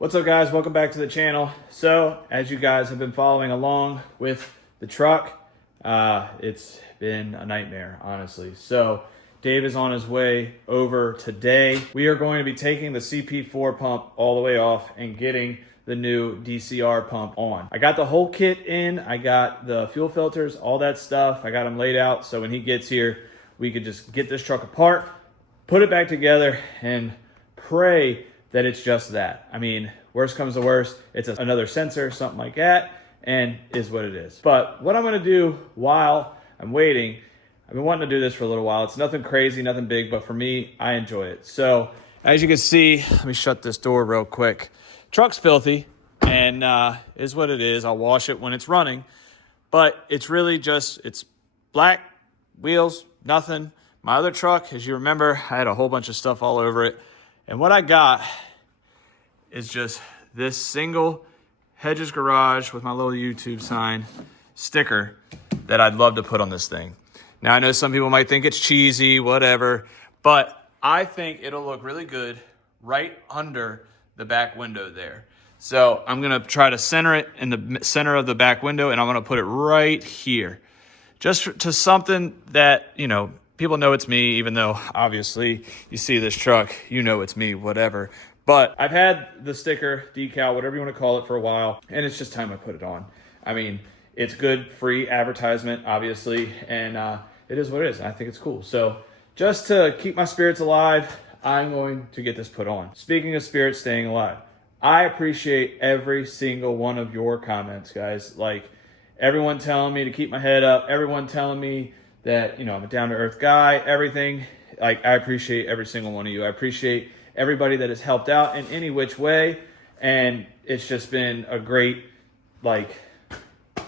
What's up, guys? Welcome back to the channel. So as you guys have been following along with the truck, it's been a nightmare, honestly. So Dave is on his way over today. We are going to be taking the CP4 pump all the way off and getting the new DCR pump on. I got the whole kit in. I got the fuel filters, all that stuff. I got them laid out so when he gets here, we could just get this truck apart, put it back together, and pray that it's just that. I mean, worst comes to worst, it's another sensor, something like that, and is what it is. But what I'm gonna do while I'm waiting, I've been wanting to do this for a little while. It's nothing crazy, nothing big, but for me, I enjoy it. So as you can see, let me shut this door real quick. Truck's filthy, and is what it is. I'll wash it when it's running, but it's really just, it's black wheels, nothing. My other truck, as you remember, I had a whole bunch of stuff all over it. And what I got is just this single Hedges Garage with my little YouTube sign sticker that I'd love to put on this thing. Now, I know some people might think it's cheesy, whatever, but I think it'll look really good right under the back window there. So I'm gonna try to center it in the center of the back window, and I'm gonna put it right here. Just to something that, you know, people know it's me, even though obviously you see this truck, you know it's me, whatever. But I've had the sticker, decal, whatever you want to call it, for a while, and it's just time I put it on. I mean, it's good, free advertisement, obviously, and it is what it is. I think it's cool. So just to keep my spirits alive, I'm going to get this put on. Speaking of spirits staying alive, I appreciate every single one of your comments, guys. Like, everyone telling me to keep my head up, everyone telling me that, you know, I'm a down-to-earth guy, everything. Like, I appreciate every single one of you. I appreciate everybody that has helped out in any which way, and it's just been a great, like,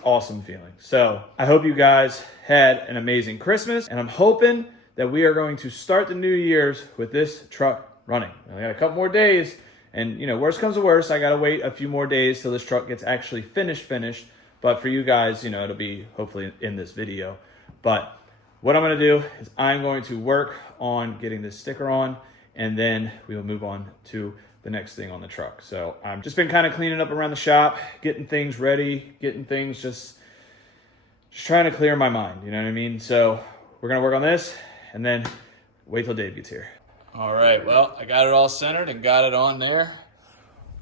awesome feeling. So I hope you guys had an amazing Christmas, and I'm hoping that we are going to start the New Year's with this truck running. I got a couple more days, and, you know, worst comes to worst, I gotta wait a few more days till this truck gets actually finished. But for you guys, you know, it'll be hopefully in this video. But what I'm gonna do is I'm going to work on getting this sticker on, and then we will move on to the next thing on the truck. So I've just been kind of cleaning up around the shop, getting things ready, getting things just trying to clear my mind, you know what I mean? So we're gonna work on this and then wait till Dave gets here. All right, well, I got it all centered and got it on there.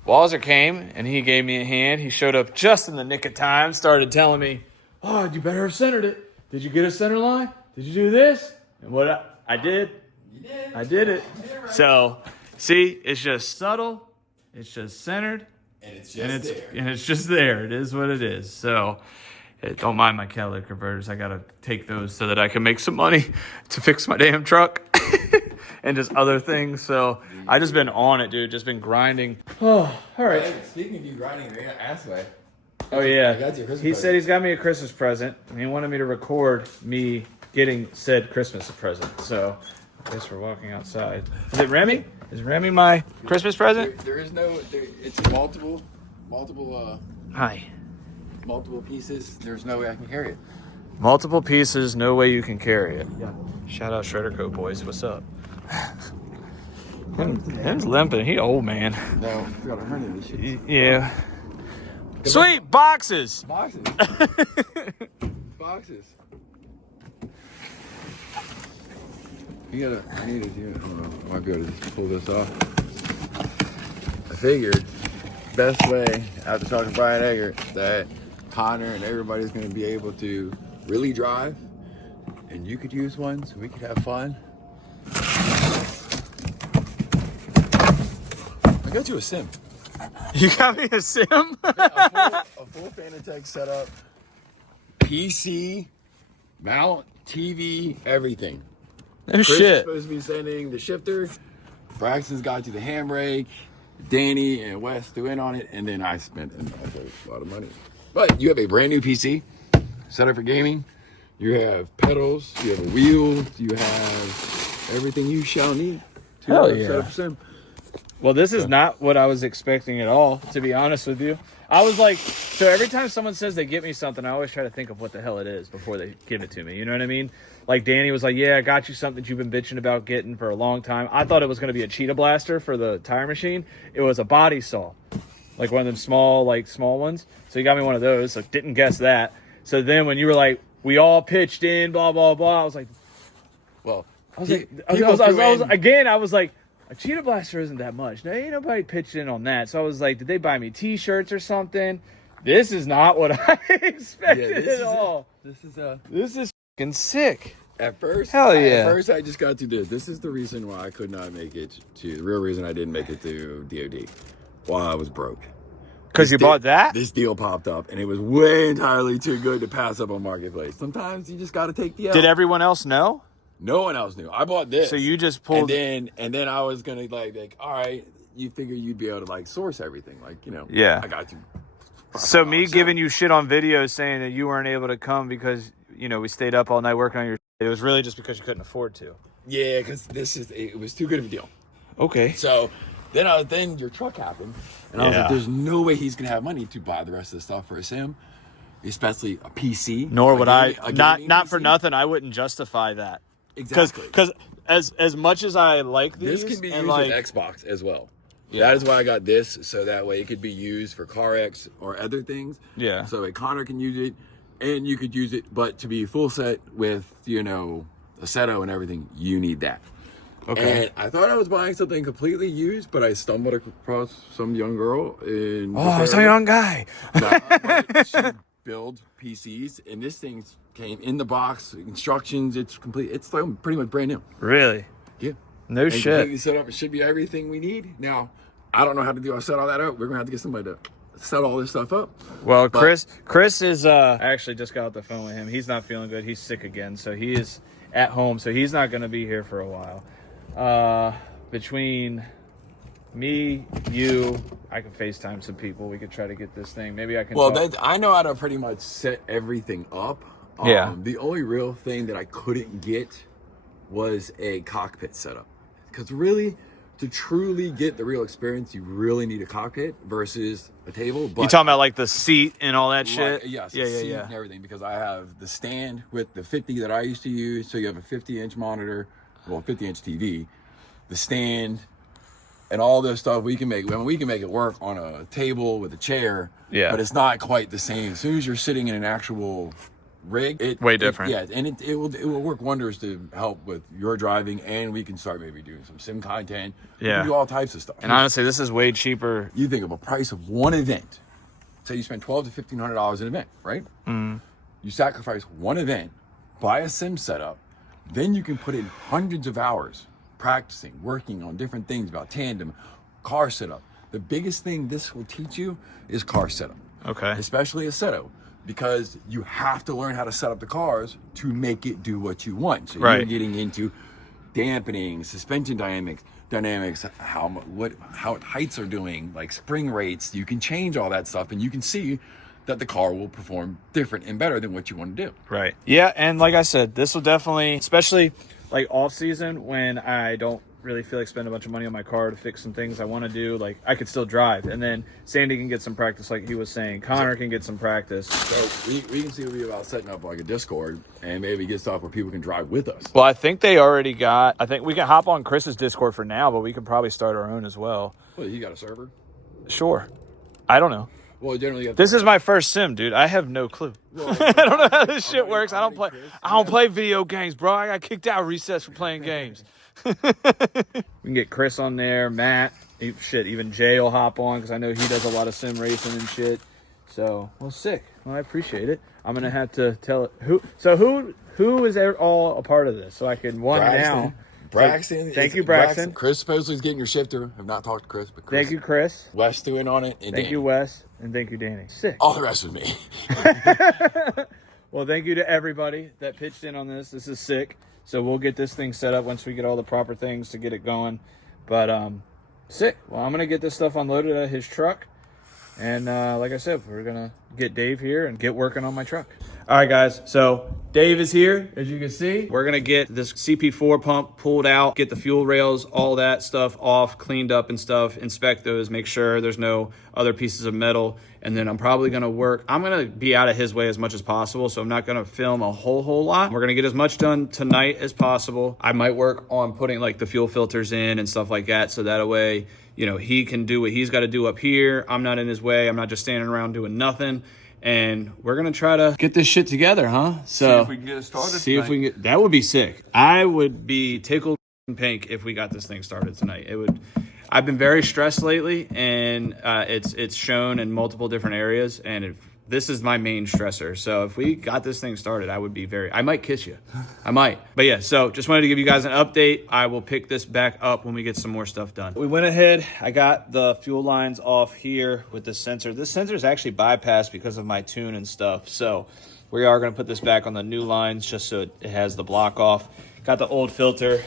Walzer came and he gave me a hand. He showed up just in the nick of time, started telling me, oh, you better have centered it. Did you get a center line? Did you do this? And what I did, I did it. Right. So, see, it's just subtle, it's just centered, and it's just there. It is what it is. So, don't mind my catalytic converters. I gotta take those so that I can make some money to fix my damn truck and just other things. So, I just been on it, dude. Just been grinding. Oh, all right. Hey, speaking of you grinding, they're gonna ask me. Oh yeah, he said he's got me a Christmas present, and he wanted me to record me getting said Christmas present. So I guess we're walking outside. Is it Remy? Is Remy my Christmas present? There is no. It's multiple. Hi. Multiple pieces. There's no way I can carry it. Multiple pieces, no way you can carry it. Yeah. Shout out Shredder Coat boys. What's up? Him's limping. He old man. No, I got a hernia. This shit. Yeah. Sweet boxes. Boxes. Boxes. I needed you. I might be able to just pull this off. I figured best way, after talking to Brian Eggert, that Connor and everybody's going to be able to really drive, and you could use one so we could have fun. I got you a sim. You got me a sim? A full Fanatec setup, PC, mount, TV, everything. No Chris shit. is supposed to be sending the shifter. Braxton's got you the handbrake. Danny and Wes threw in on it, and then I spent a lot of money. But you have a brand new PC set up for gaming. You have pedals. You have a wheel. You have everything you shall need to set up a sim. Well, this is not what I was expecting at all, to be honest with you. I was like, so every time someone says they get me something, I always try to think of what the hell it is before they give it to me. You know what I mean? Like Danny was like, yeah, I got you something that you've been bitching about getting for a long time. I thought it was going to be a cheetah blaster for the tire machine. It was a body saw. like one of them small ones. So he got me one of those. So didn't guess that. So then when you were like, we all pitched in, blah blah blah, I was like, Well, I was like, a Cheetah Blaster isn't that much. Now, ain't nobody pitched in on that. So I was like, did they buy me T-shirts or something? This is not what I expected at all. This is fucking sick. At first, hell yeah. At first, I just got to this. This is the reason why I could not make it to. The real reason I didn't make it to DOD, while I was broke. Because you bought that? This deal popped up, and it was way entirely too good to pass up on Marketplace. Sometimes you just got to take the L. Did everyone else know? No one else knew. I bought this. So you just pulled. And then I was gonna like, all right, you figure you'd be able to like source everything, like Yeah. I got you. So me giving you shit on video saying that you weren't able to come because we stayed up all night working on your. It was really just because you couldn't afford to. Yeah, because it was too good of a deal. Okay. So then your truck happened, and I was like, there's no way he's gonna have money to buy the rest of the stuff for a sim, especially a PC. Nor would I. Not PC. For nothing. I wouldn't justify that. Exactly. Because as much as I like these, this can be used like, with Xbox as well. Yeah. That is why I got this, so that way it could be used for CarX or other things. Yeah. So a Connor can use it, and you could use it, but to be full set with a Seto and everything, you need that. Okay. And I thought I was buying something completely used, but I stumbled across some young girl in. Oh, it's a young guy. But she builds PCs, and this thing came in the box, instructions. It's complete. It's like pretty much brand new. Really? Yeah. No and shit. Completely set up. It should be everything we need. Now, I don't know how to do. I set all that up. We're gonna have to get somebody to set all this stuff up. Well, Chris is. I actually just got off the phone with him. He's not feeling good. He's sick again, so he is at home. So he's not gonna be here for a while. Between me, you, I can FaceTime some people. We could try to get this thing. Maybe I can. Well, I know how to pretty much set everything up. Yeah. The only real thing that I couldn't get was a cockpit setup, because really, to truly get the real experience, you really need a cockpit versus a table. But you talking about like the seat and all that shit? Yes, yeah, seat and everything. Because I have the stand with the 50 that I used to use. So you have a 50-inch monitor, 50-inch TV, the stand, and all this stuff. We can make it work on a table with a chair. Yeah. But it's not quite the same. As soon as you're sitting in an actual rig, way different. And it will work wonders to help with your driving, and we can start maybe doing some sim content. We can do all types of stuff. And honestly, this is way cheaper. You think of a price of one event. Say you spend $1,200 to $1,500 an event, right? Mm. You sacrifice one event, buy a sim setup, then you can put in hundreds of hours practicing, working on different things about tandem, car setup. The biggest thing this will teach you is car setup. Okay. Especially a Seto, because you have to learn how to set up the cars to make it do what you want. So you're getting into dampening, suspension dynamics, how heights are doing, like spring rates. You can change all that stuff, and you can see that the car will perform different and better than what you want to do. Right. Yeah, and like I said, this will definitely, especially like off season when I don't really feel like spending a bunch of money on my car to fix some things I want to do, like I could still drive, and then Sandy can get some practice, like he was saying. Connor can get some practice. So we can see about setting up like a Discord and maybe get stuff where people can drive with us. Well, I think they already got. I think we can hop on Chris's Discord for now, but we could probably start our own as well. Well, you got a server? Sure. I don't know. Well, generally, this is my first sim, dude. I have no clue. Well, I don't know how this shit works. I don't play video games, bro. I got kicked out of recess for playing games. We can get Chris on there, Matt, even Jay will hop on because I know he does a lot of sim racing and shit. So, well, sick. Well, I appreciate it. I'm gonna have to tell it who. So who is all a part of this? So I can now. Braxton. Thank you, Braxton. Chris supposedly is getting your shifter. I've not talked to Chris, but Chris. Thank you, Chris. Wes doing on it. And thank you, Wes. And thank you, Danny. Sick. All the rest was me. Well, thank you to everybody that pitched in on this. This is sick. So we'll get this thing set up once we get all the proper things to get it going. But sick. Well, I'm going to get this stuff unloaded at his truck. And like I said, we're going to get Dave here and get working on my truck. All right, guys. So Dave is here, as you can see. We're going to get this CP4 pump pulled out, get the fuel rails, all that stuff off, cleaned up and stuff, inspect those, make sure there's no other pieces of metal. And then I'm probably going to I'm going to be out of his way as much as possible. So I'm not going to film a whole lot. We're going to get as much done tonight as possible. I might work on putting like the fuel filters in and stuff like that. So that way, you know, he can do what he's got to do up here. I'm not in his way. I'm not just standing around doing nothing. And we're going to try to get this shit together, huh? So see if we can get it started see if we can get, that would be sick. I would be tickled pink if we got this thing started tonight. It would. I've been very stressed lately, and it's shown in multiple different areas, and this is my main stressor. So if we got this thing started, I might kiss you. I might. But yeah, so just wanted to give you guys an update. I will pick this back up when we get some more stuff done. We went ahead. I got the fuel lines off here with the sensor. This sensor is actually bypassed because of my tune and stuff. So we are going to put this back on the new lines just so it has the block off. Got the old filter.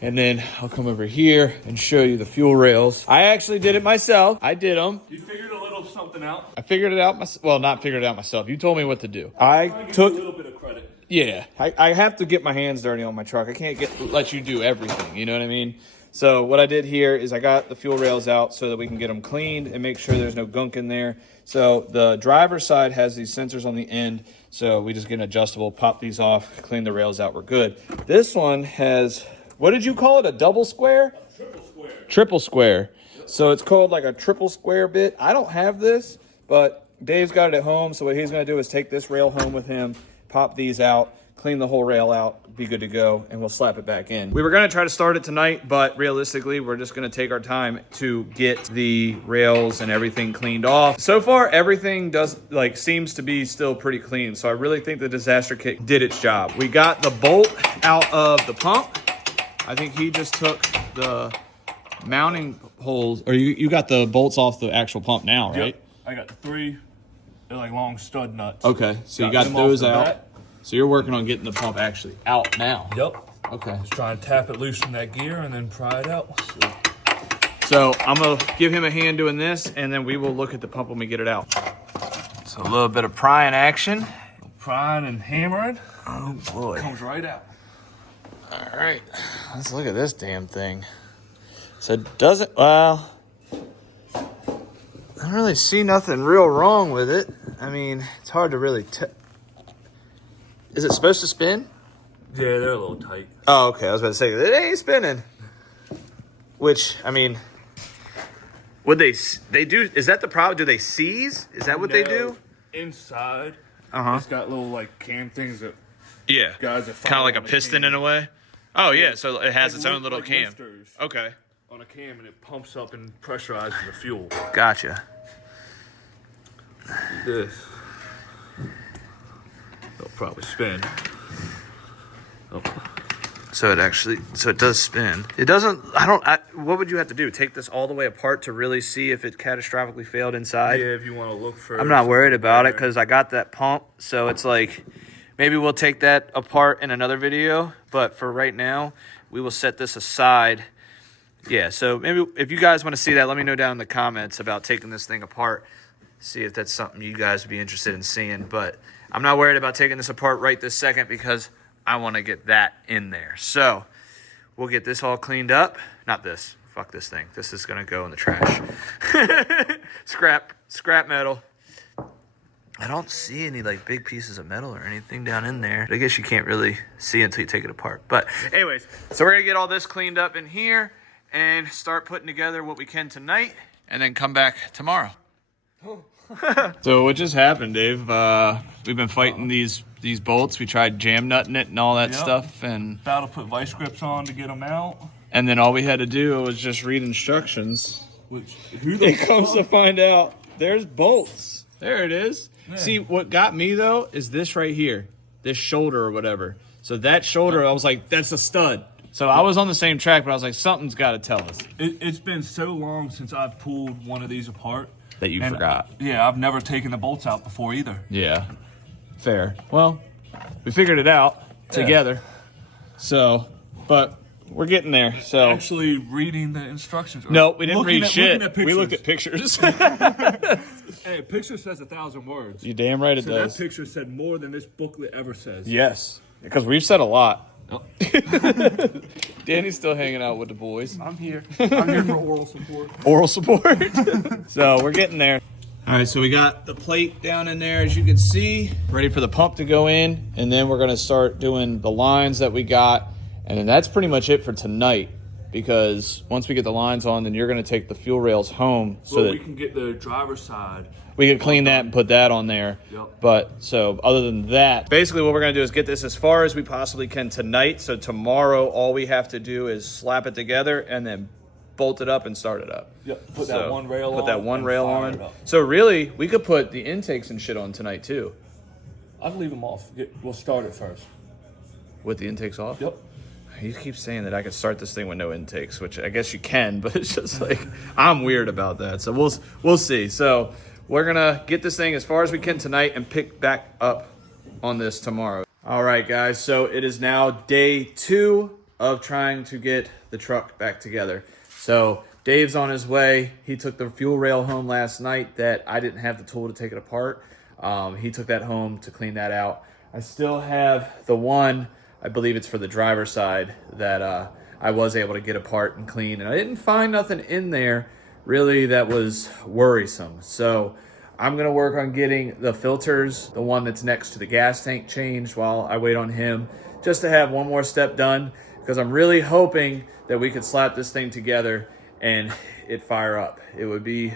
And then I'll come over here and show you the fuel rails. I actually did it myself. I did them. You figured a little something out? I figured it out myself. Well, not figured it out myself. You told me what to do. I took a little bit of credit. Yeah, I have to get my hands dirty on my truck. I can't let you do everything. You know what I mean? So what I did here is I got the fuel rails out so that we can get them cleaned and make sure there's no gunk in there. So the driver's side has these sensors on the end. So we just get an adjustable, pop these off, clean the rails out. We're good. This one has... What did you call it? A double square? A triple square. Triple square. So it's called like a triple square bit. I don't have this, but Dave's got it at home. So what he's going to do is take this rail home with him, pop these out, clean the whole rail out, be good to go, and we'll slap it back in. We were going to try to start it tonight, but realistically, we're just going to take our time to get the rails and everything cleaned off. So far, everything seems to be still pretty clean. So I really think the disaster kit did its job. We got the bolt out of the pump. I think he just took the mounting holes, or you got the bolts off the actual pump now, right? Yep. I got the 3, they're like long stud nuts. Okay, so you got them those off the out. bat. So you're working on getting the pump actually out now. Yep. Okay. Just trying to tap it loose from that gear and then pry it out. So I'm gonna give him a hand doing this, and then we will look at the pump when we get it out. So a little bit of prying action. Prying and hammering. Oh boy. Comes right out. All right, let's look at this damn thing. So does it, well, I don't really see nothing real wrong with it. I mean, it's hard to really is it supposed to spin? Yeah, they're a little tight. Oh, okay, I was about to say, it ain't spinning. Which, I mean, would they do, is that the problem? Do they seize? Is that what they do? Inside, Uh-huh. it's got little like cam things that Yeah, guys that kind of like a on the piston cam. in a way. Oh yeah, so it has Like its own little like cam. lifters Okay, on a cam, and it pumps up and pressurizes the fuel. gotcha. This. They'll probably spin. Oh. So it does spin. It doesn't, what would you have to do? Take this all the way apart to really see if it catastrophically failed inside? Yeah, if you want to look for. I'm not worried about it because I got that pump. So it's like, maybe we'll take that apart in another video. But for right now, we will set this aside. Yeah, so maybe if you guys want to see that, let me know down in the comments about taking this thing apart. See if that's something you guys would be interested in seeing. But I'm not worried about taking this apart right this second because I want to get that in there. So we'll get this all cleaned up. Not this. Fuck this thing. This is going to go in the trash. Scrap metal. I don't see any like big pieces of metal or anything down in there. I guess you can't really see until you take it apart. But anyways, so we're going to get all this cleaned up in here and start putting together what we can tonight and then come back tomorrow. So what just happened, Dave? We've been fighting these bolts. We tried jam nutting it and all that stuff, and About to put vice grips on to get them out. and then all we had to do was just read instructions. Which who the It comes to find out, there's bolts. There it is. Yeah. See, what got me though is this right here, this shoulder or whatever. So that shoulder, I was like, that's a stud. So I was on the same track, but I was like, something's got to tell us It's been so long since I've pulled one of these apart. that you And, forgot. Yeah, I've never taken the bolts out before either. Yeah, fair. Well, we figured it out together. So, but we're getting there. So Actually reading the instructions. or no, we didn't looking read at- shit. looking at We looked at pictures. Hey, a picture says 1,000 words. You damn right it So does. that picture said more than this booklet ever says. Yes, because we've said a lot. Oh. Danny's still hanging out with the boys. I'm here. I'm here for oral support. Oral support. So we're getting there. All right, so we got the plate down in there, as you can see, ready for the pump to go in. And then we're going to start doing the lines that we got. And then that's pretty much it for tonight. because once we get the lines on, then you're going to take the fuel rails home so Well, that we can get the driver's side. we could clean that and put that on there. Yep. But so other than that, basically what we're going to do is get this as far as we possibly can tonight. So tomorrow, all we have to do is slap it together and then bolt it up and start it up. Yep. Put that one rail on. Put that one rail fire it on. up. So really, we could put the intakes and shit on tonight too. I'd leave them off. We'll start it first. With the intakes off? Yep. You keep saying that I could start this thing with no intakes, which I guess you can, but it's just like, I'm weird about that. So we'll see. So we're going to get this thing as far as we can tonight and pick back up on this tomorrow. All right, guys. So it is now day 2 of trying to get the truck back together. So Dave's on his way. He took the fuel rail home last night that I didn't have the tool to take it apart. He took that home to clean that out. I still have the one, I believe it's for the driver's side, that I was able to get apart and clean. And I didn't find nothing in there really that was worrisome. So I'm going to work on getting the filters, the one that's next to the gas tank, changed while I wait on him, just to have one more step done, because I'm really hoping that we could slap this thing together and it fire up. It would be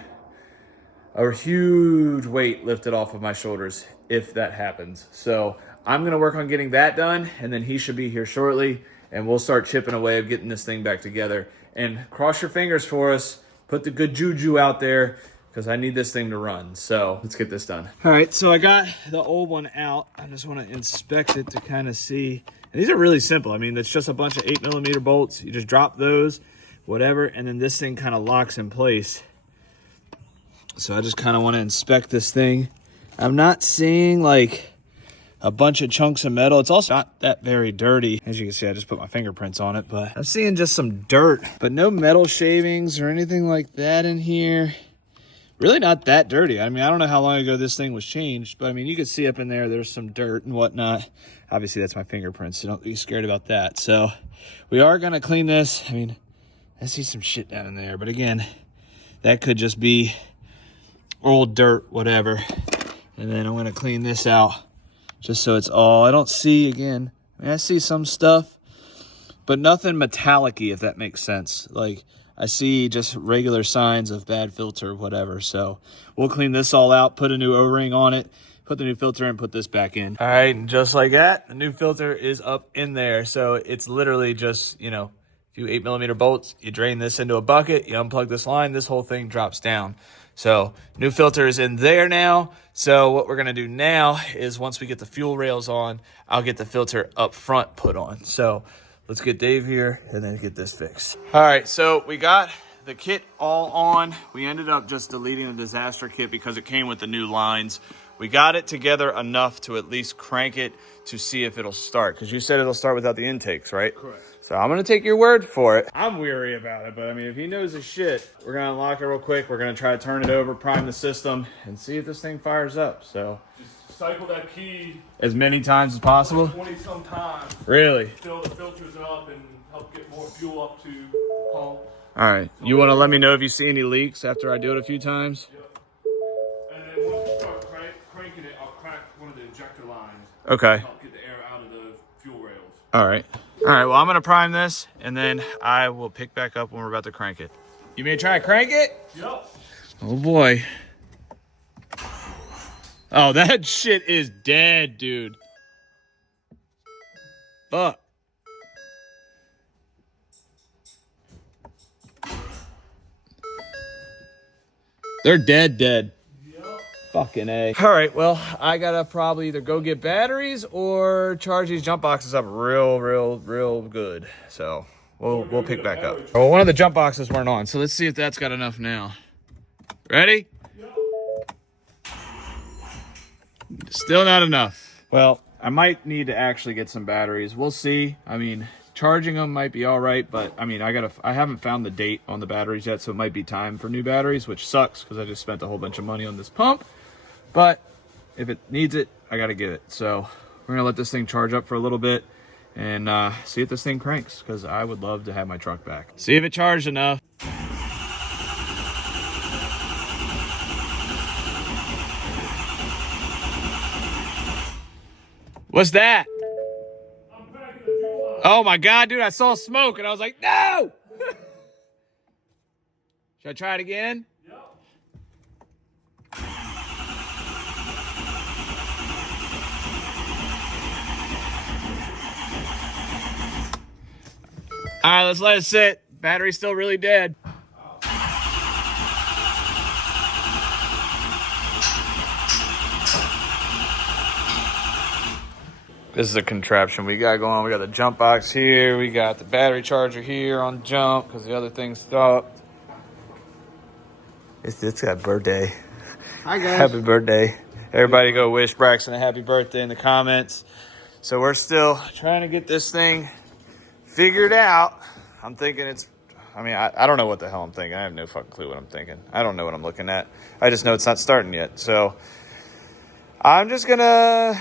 a huge weight lifted off of my shoulders if that happens. So I'm going to work on getting that done, and then he should be here shortly, and we'll start chipping away of getting this thing back together. And cross your fingers for us. Put the good juju out there, because I need this thing to run. So let's get this done. All right, so I got the old one out. I just want to inspect it to kind of see. And these are really simple. I mean, it's just a bunch of 8mm bolts. You just drop those, whatever, and then this thing kind of locks in place. So I just kind of want to inspect this thing. I'm not seeing like a bunch of chunks of metal. It's also not that very dirty. As you can see, I just put my fingerprints on it, but I'm seeing just some dirt, but no metal shavings or anything like that in here. Really not that dirty. I mean, I don't know how long ago this thing was changed, but I mean, you can see up in there, there's some dirt and whatnot. Obviously, that's my fingerprints, so don't be scared about that. So we are going to clean this. I mean, I see some shit down in there, but again, that could just be old dirt, whatever. And then I'm going to clean this out just so it's all, I don't see, again, I mean, I see some stuff, but nothing metallic-y, if that makes sense. Like, I see just regular signs of bad filter, whatever. So we'll clean this all out, put a new O-ring on it, put the new filter in, put this back in. All right, and just like that, the new filter is up in there. So it's literally just, you know, a few 8mm bolts. You drain this into a bucket, you unplug this line, this whole thing drops down. So new filter is in there now. So what we're going to do now is once we get the fuel rails on, I'll get the filter up front put on. So let's get Dave here and then get this fixed. All right, so we got the kit all on. We ended up just deleting the disaster kit because it came with the new lines. We got it together enough to at least crank it to see if it'll start, because you said it'll start without the intakes, right? Correct. So I'm going to take your word for it. I'm weary about it, but I mean, if he knows his shit, we're going to unlock it real quick. We're going to try to turn it over, prime the system, and see if this thing fires up. So Just cycle that key as many times as possible. 20-some times. Really? Fill the filters up and help get more fuel up to the pump. All right. You want to let me know if you see any leaks after I do it a few times? Yep. And then once we start cranking it, I'll crank one of the injector lines. Okay. To help get the air out of the fuel rails. All right. All right, well, I'm going to prime this, and then I will pick back up when we're about to crank it. You may try to crank it? Yep. Oh, boy. Oh, that shit is dead, dude. Fuck. They're dead. Yep. Fucking A. All right, well, I gotta probably either go get batteries or charge these jump boxes up real good. So we'll pick back up. Well, one of the jump boxes weren't on, so let's see if that's got enough now. Ready? Yep. Still not enough. Well, I might need to actually get some batteries. We'll see. I mean, charging them might be all right, but I mean, I haven't found the date on the batteries yet, so it might be time for new batteries, which sucks because I just spent a whole bunch of money on this pump. But if it needs it, I got to get it. So we're going to let this thing charge up for a little bit and see if this thing cranks, because I would love to have my truck back. See if it charged enough. What's that? I'm cranking the fuel line. Oh my God, dude, I saw smoke and I was like, no! Should I try it again? Yep. All right, let's let it sit. Battery's still really dead. This is a contraption we got going on. We got the jump box here. We got the battery charger here on jump because the other thing stopped. It's got birthday. Hi guys. Happy birthday. Everybody go wish Braxton a happy birthday in the comments. So we're still trying to get this thing figured out. I'm thinking I don't know what the hell I'm thinking. I have no fucking clue what I'm thinking. I don't know what I'm looking at. I just know it's not starting yet. So I'm just gonna,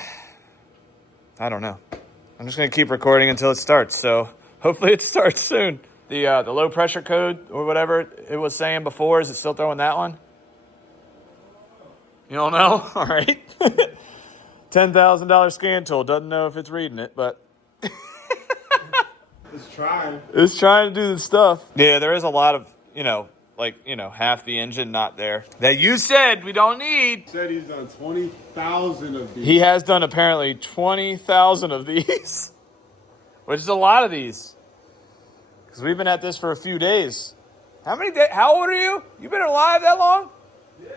I don't know. I'm just gonna keep recording until it starts. So hopefully it starts soon. The low pressure code or whatever it was saying before, is it still throwing that one? You don't know? All right. $10,000 scan tool. Doesn't know if it's reading it, but It's trying. it's trying to do the stuff. Yeah, there is a lot of, half the engine not there. That you said we don't need. Said he's done 20,000 of these. He has done apparently 20,000 of these, which is a lot of these. Because we've been at this for a few days. How many days? How old are you? You been alive that long? Yeah.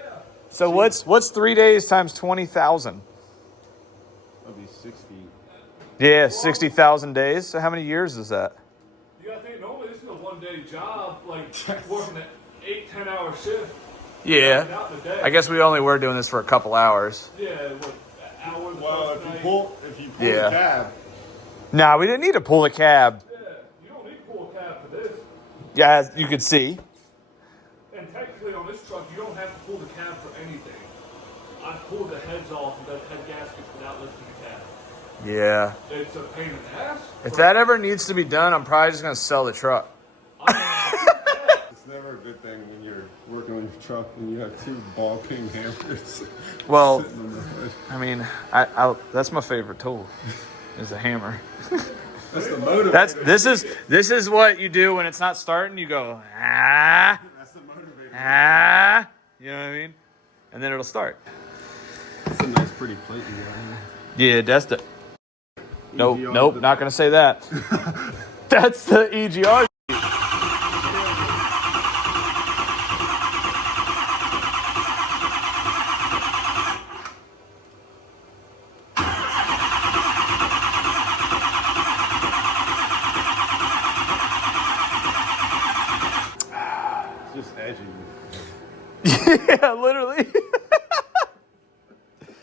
So what's 3 days times 20,000? That'll be 60. Yeah, 60,000 days. So how many years is that? You gotta think, normally this is a one-day job, like working an 8-10 hour shift. Yeah. Out in the day. I guess we only were doing this for a couple hours. Yeah, what, hours. Well, first if you night. pull Yeah. the cab, Nah, we didn't need to pull the cab. Yeah, you don't need to pull a cab for this. Yeah, as you could see. And technically on this truck, you don't have to pull the cab for anything. I've pulled the heads off of the head gaskets without lifting the cab. Yeah. It's a pain in the ass. If that ever needs to be done, I'm probably just going to sell the truck. it's never a good thing when you're working on your truck and you have two ball king hammers. Well, sitting on the hood. I mean, I that's my favorite tool, is a hammer. That's the motivator. This is what you do when it's not starting. You go, ah, That's the motivator. ah. You know what I mean? And then it'll start. That's a nice, pretty plate you got here. Yeah, that's the. Nope, EGR nope, not gonna say that. That's the EGR. It's just edgy. Yeah, literally.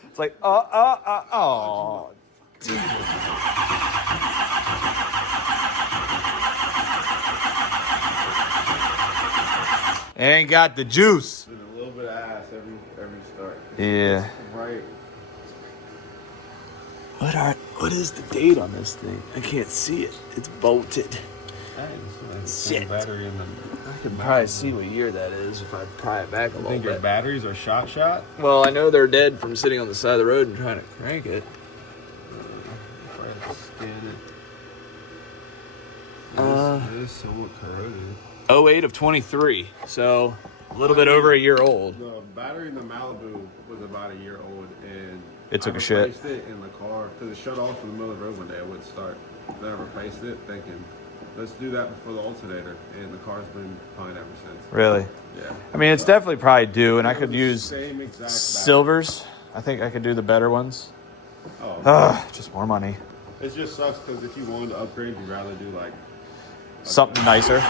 It's like, oh. Ain't got the juice. And a little bit of ass every start. Yeah. Right. What is the date on this thing? I can't see it. It's bolted. Shit. Battery in the. I can probably see what year that is if I pry it back a I little think your bit. batteries are shot. Well, I know they're dead from sitting on the side of the road and trying to crank it. If I had to scan it. It is somewhat corroded. 08 of 23, so a little bit over a year old. The battery in the Malibu was about a year old, and It took I a shit. replaced it in the car because it shut off in the middle of the road one day. I wouldn't start. Then I replaced it, thinking, let's do that before the alternator, and the car's been fine ever since. Really? Yeah. I mean, it's definitely probably due, and I could use Same exact battery. silvers. I think I could do the better ones. Oh, Just more money. it just sucks because if you wanted to upgrade, you'd rather do like. Something nicer.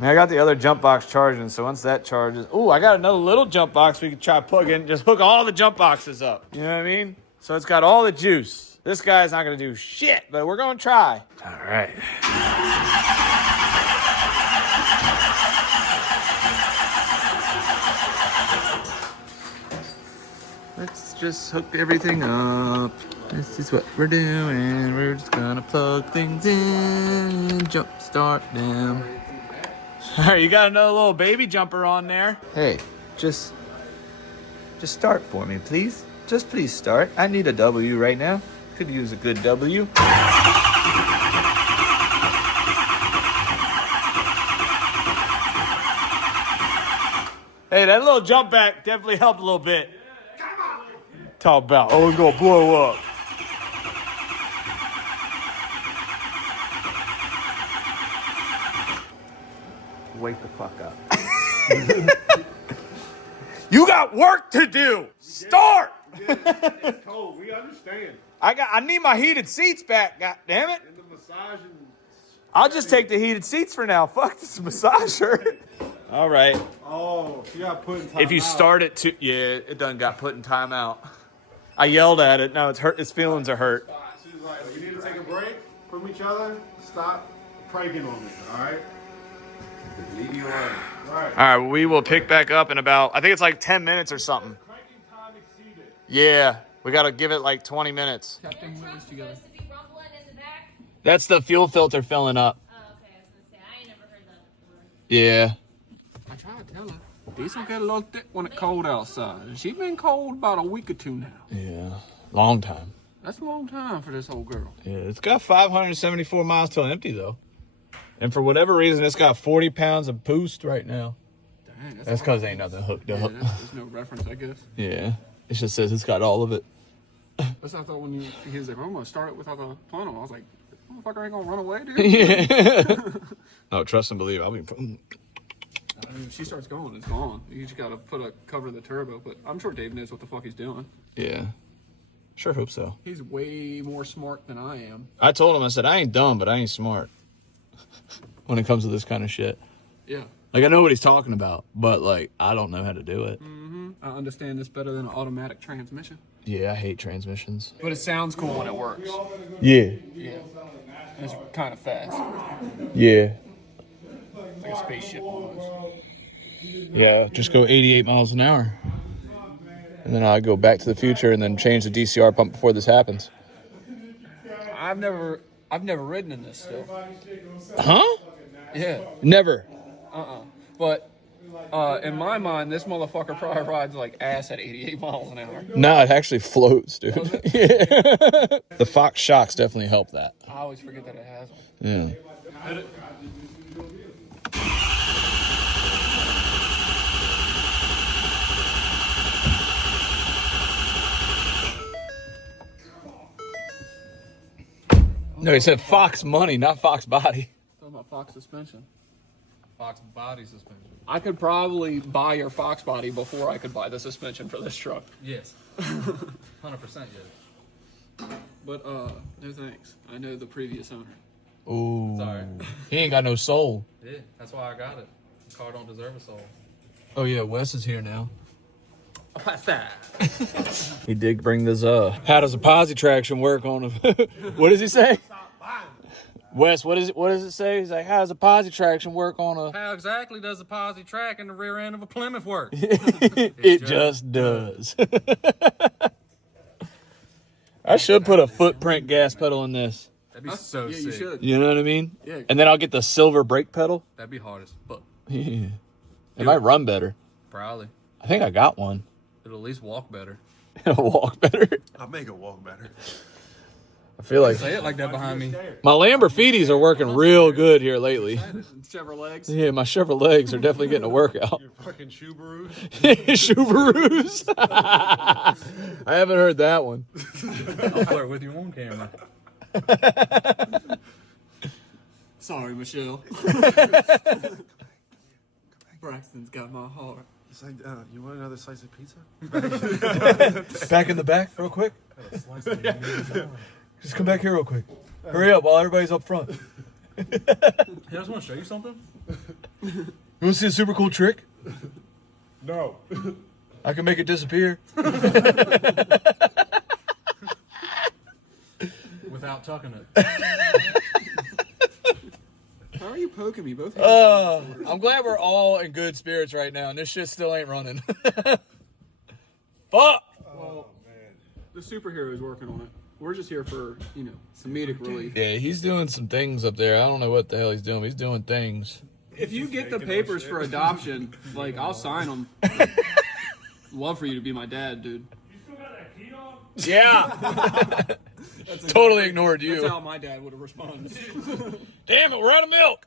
Man, I got the other jump box charging, so once that charges... Ooh, I got another little jump box we could try plugging. Just hook all the jump boxes up. You know what I mean? So it's got all the juice. This guy's not going to do shit, but we're going to try. All right. Let's just hook everything up. This is what we're doing. We're just gonna plug things in, jump start them. All right, you got another little baby jumper on there. Hey, just start for me, please. Just please start. I need a W right now. Could use a good W. Hey, that little jump back definitely helped a little bit. Talk about, oh, it's going to blow up. Wake the fuck up. You got work to do. Start. It's cold. We understand. I need my heated seats back, god damn it. And the massage and I'll just take the heated seats for now. Fuck this massager. All right. oh, you got put in time If you out. start it to, yeah, it done got put in timeout. I yelled at it. No, it's hurt. Its feelings are hurt. She's like, we need to take a break from each other. Stop pranking on me, all right? Leave you alone. Right. All right, we will pick back up in about, I think it's like 10 minutes or something. Cranking time exceeded. Yeah, we got to give it like 20 minutes. Your truck's supposed to be rumbling in the back? That's the fuel filter filling up. Oh, okay. I was going to say, I ain't never heard that before. Yeah. I tried to tell her. Diesel get a little thick when it's cold outside. She's been cold about a week or two now. Yeah. Long time. That's a long time for this old girl. Yeah, it's got 574 miles till empty, though. And for whatever reason, it's got 40 pounds of boost right now. Dang, That's because ain't nothing hooked yeah, up. there's no reference, I guess. Yeah. It just says it's got all of it. That's what I thought when he was like, I'm going to start it without the plenum. I was like, this motherfucker ain't going to run away, dude. Yeah. No, trust and believe. I'll be. I mean, if she starts going, it's gone. You just got to cover the turbo. But I'm sure Dave knows what the fuck he's doing. Yeah. Sure hope so. He's way more smart than I am. I told him, I said, I ain't dumb, but I ain't smart when it comes to this kind of shit. Yeah. Like, I know what he's talking about, but, like, I don't know how to do it. I understand this better than an automatic transmission. Yeah, I hate transmissions. But it sounds cool when it works. Yeah. Yeah. And it's kind of fast. Yeah. Like a spaceship almost. Yeah, just go 88 miles an hour. And then I go back to the future and then change the DCR pump before this happens. I've never ridden in this still. Huh? Yeah. Never. But in my mind, this motherfucker probably rides like ass at 88 miles an hour. No, it actually floats, dude. Yeah. The Fox shocks definitely help that. I always forget that it has one. Yeah. No, he said Fox money, not Fox body. Talking about Fox suspension. Fox body suspension. I could probably buy your Fox body before I could buy the suspension for this truck. Yes. 100% yes. But no thanks. I know the previous owner. Ooh. Sorry. He ain't got no soul. Yeah, that's why I got it. The car don't deserve a soul. Oh yeah, Wes is here now. What's that? He did bring this how does a posi traction work on a what does he say? Wes, what does it say? He's like, how does a posi traction work on a How exactly does a posi track in the rear end of a Plymouth work? It just does. I should put a footprint gas pedal in this. That'd be so yeah, sick. you should. You know what I mean? Yeah. And then I'll get the silver brake pedal. That'd be hard as fuck. Yeah. It might run better. Probably. I think I got one. It'll at least walk better. It'll walk better. I'll make it walk better. I feel like Say it like that behind me. my Lamborghinis are working real good here lately. Chevrolets. Yeah, my Chevrolets are definitely getting a workout. Your fucking Subarus. Subarus. I haven't heard that one. I'll flirt with you on camera. Sorry, Michelle. Braxton's got my heart. It's like, you want another slice of pizza? Back in the back, real quick. Just come back here real quick. Hurry up while everybody's up front. Hey, I just want to show you something. You want to see a super cool trick? No. I can make it disappear. Without tucking it. How are you poking me? Both hands. I'm glad we're all in good spirits right now, and this shit still ain't running. Fuck! The superhero's working on it. We're just here for, comedic relief. Yeah, he's doing some things up there. I don't know what the hell he's doing. He's doing things. If you get the papers for adoption, I'll sign them. Love for you to be my dad, dude. You still got that key on? Yeah! Totally ignored That's you. how my dad would have responded. Damn it, we're out of milk!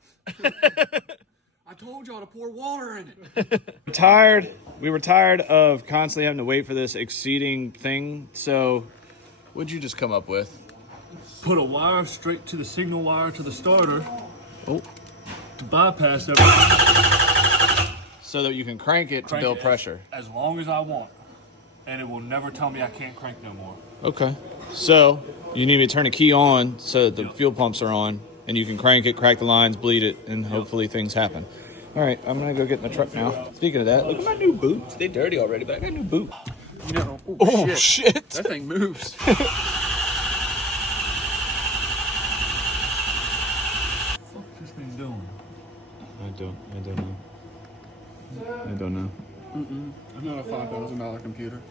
I told told y'all to pour water in it. We were tired of constantly having to wait for this exceeding thing. So, what'd you just come up with? Put a wire straight to the signal wire to the starter Oh, to bypass everything. so that you can crank it to build pressure. As long as I want. And it will never tell me I can't crank no more. Okay. So, you need me to turn a key on so that the fuel pumps are on, and you can crank it, crack the lines, bleed it, and hopefully things happen. All right, I'm going to go get in the truck now. Speaking of that, look at my new boots. They're dirty already, but I got a new boot. You know, Oh, shit. that thing moves. What's this thing doing? I don't know. I'm not a $5,000 computer.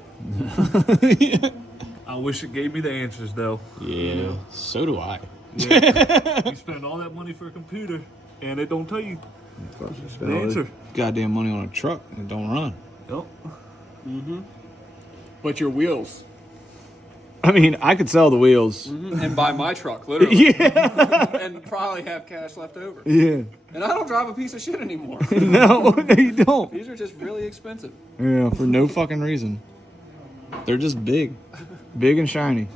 I wish it gave me the answers though. Yeah, so do I. You spend all that money for a computer and it don't tell you the answer. Goddamn money on a truck and it don't run. Yep. But your wheels. I mean, I could sell the wheels. And buy my truck, literally. Yeah. And probably have cash left over. Yeah. And I don't drive a piece of shit anymore. No, you don't. These are just really expensive. Yeah, for no fucking reason. They're just big. Big and shiny.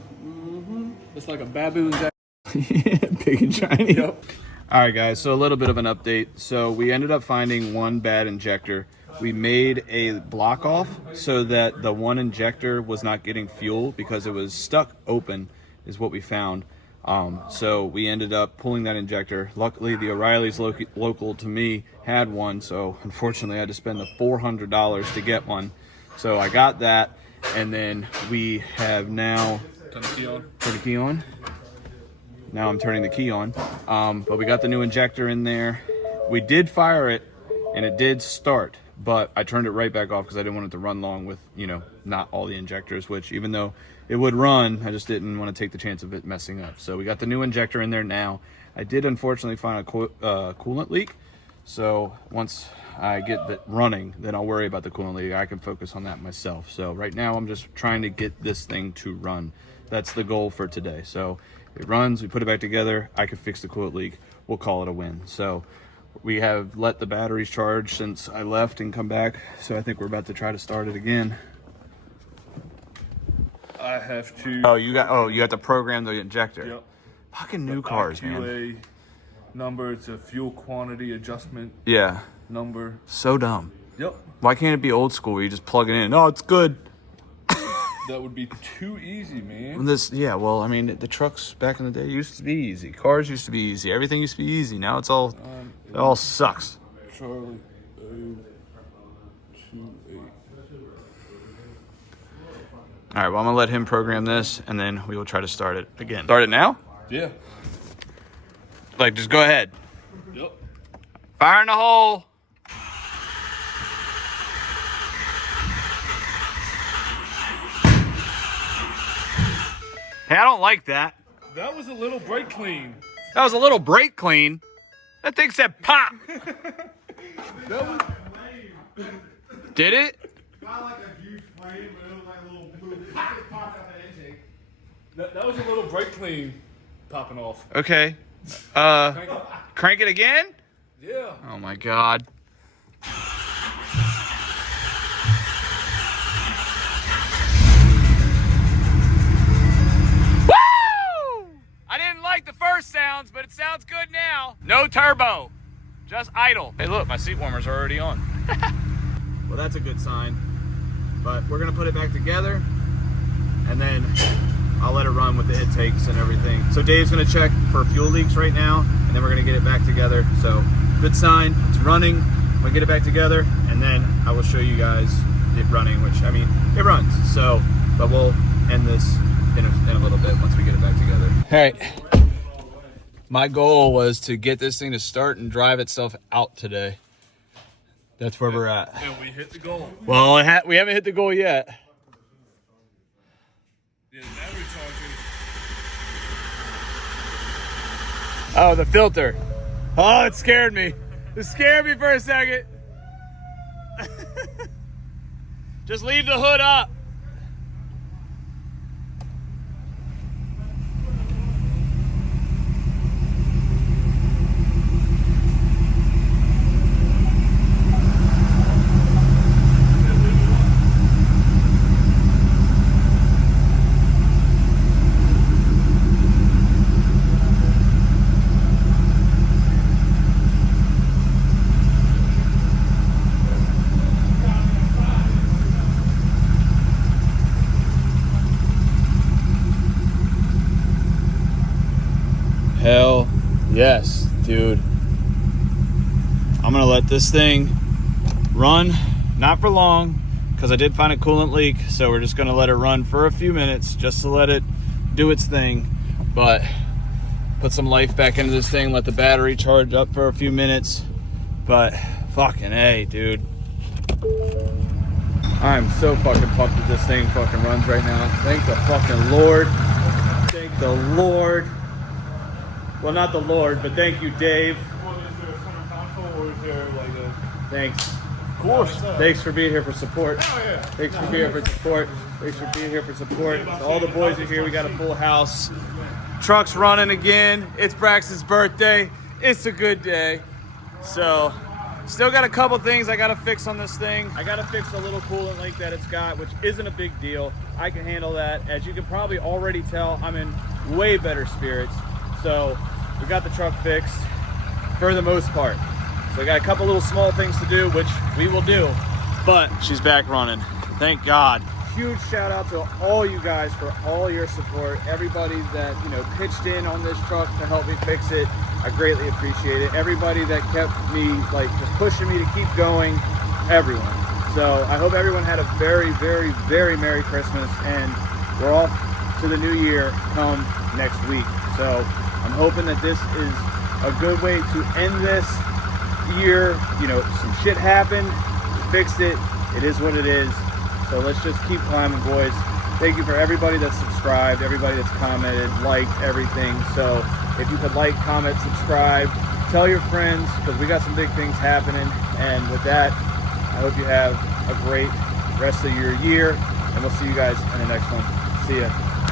It's like a baboon's ass. Yeah, big and shiny. Yep. All right, guys, so a little bit of an update. So we ended up finding one bad injector. We made a block off so that the one injector was not getting fuel because it was stuck open is what we found. So we ended up pulling that injector. Luckily, the O'Reilly's local to me had one, so unfortunately I had to spend the $400 to get one. So I got that, and then we have now... Turn the key on. Turn the key on. Now I'm turning the key on. But we got the new injector in there. We did fire it, and it did start. But I turned it right back off because I didn't want it to run long with, you know, not all the injectors, which even though it would run, I just didn't want to take the chance of it messing up. So we got the new injector in there now. I did unfortunately find a coolant leak. So once I get it running, then I'll worry about the coolant leak. I can focus on that myself. So right now I'm just trying to get this thing to run. That's the goal for today. So it runs, we put it back together, I can fix the coolant leak, we'll call it a win. So we have let the batteries charge since I left and come back, so I think we're about to try to start it again. I have to. You have to program the injector. Yep. Fucking new cars, man. IQA number. It's a fuel quantity adjustment Yeah, number. so dumb. Yep. Why can't it be old school where you just plug it in? Oh, it's good. That would be too easy, man. Well, I mean, the trucks back in the day used to be easy. Cars used to be easy. Everything used to be easy. Now it all sucks. Charlie 028. All right, well, I'm gonna let him program this, and then we will try to start it again. Start it now? Yeah. Like, just go ahead. Yep. Fire in the hole. Hey, I don't like that. That was a little brake clean. That was a little brake clean. That thing said pop. Did it? Not like a huge flame, but it was like a little poop. It just popped out the intake. That was a little brake clean popping off. Okay. Crank it again? Yeah. Oh my God. I didn't like the first sounds, but it sounds good now. No turbo, just idle. Hey look, my seat warmers are already on. Well, that's a good sign. But we're gonna put it back together, and then I'll let it run with the intakes and everything. So Dave's gonna check for fuel leaks right now, and then we're gonna get it back together. So good sign, it's running. We'll get it back together, and then I will show you guys it running, which, I mean, it runs. So, but we'll end this in a little bit once we get it back together. All right. My goal was to get this thing to start and drive itself out today. That's where we're at. And we hit the goal. Well, we haven't hit the goal yet. Yeah, the battery charging. Oh, the filter. Oh, it scared me. It scared me for a second. Just leave the hood up. Hell yes, dude. I'm gonna let this thing run, not for long, because I did find a coolant leak, so we're just gonna let it run for a few minutes just to let it do its thing. But put some life back into this thing, let the battery charge up for a few minutes. But fucking A, dude. I'm so fucking pumped that this thing fucking runs right now. Thank the fucking Lord. Thank the Lord. Well, not the Lord, but thank you, Dave. Well, is there a center console or is there like a... Thanks. Of course. Thanks for being here for support. Oh, yeah. Thanks for being here for support. Thanks for being here for support. So all the boys are here. We got a full house. Truck's running again. It's Braxton's birthday. It's a good day. So, still got a couple things I got to fix on this thing. I got to fix the little coolant leak that it's got, which isn't a big deal. I can handle that. As you can probably already tell, I'm in way better spirits. So, we got the truck fixed for the most part. So I got a couple little small things to do, which we will do, but she's back running. Thank God. Huge shout out to all you guys for all your support. Everybody that, you know, pitched in on this truck to help me fix it. I greatly appreciate it. Everybody that kept me, like, just pushing me to keep going. Everyone. So I hope everyone had a very, very, very Merry Christmas, and we're off to the new year come next week. So I'm hoping that this is a good way to end this year. You know, some shit happened, we fixed it, it is what it is. So let's just keep climbing, boys. Thank you for everybody that's subscribed, everybody that's commented, liked everything. So if you could like, comment, subscribe, tell your friends, because we got some big things happening. And with that, I hope you have a great rest of your year, and we'll see you guys in the next one. See ya.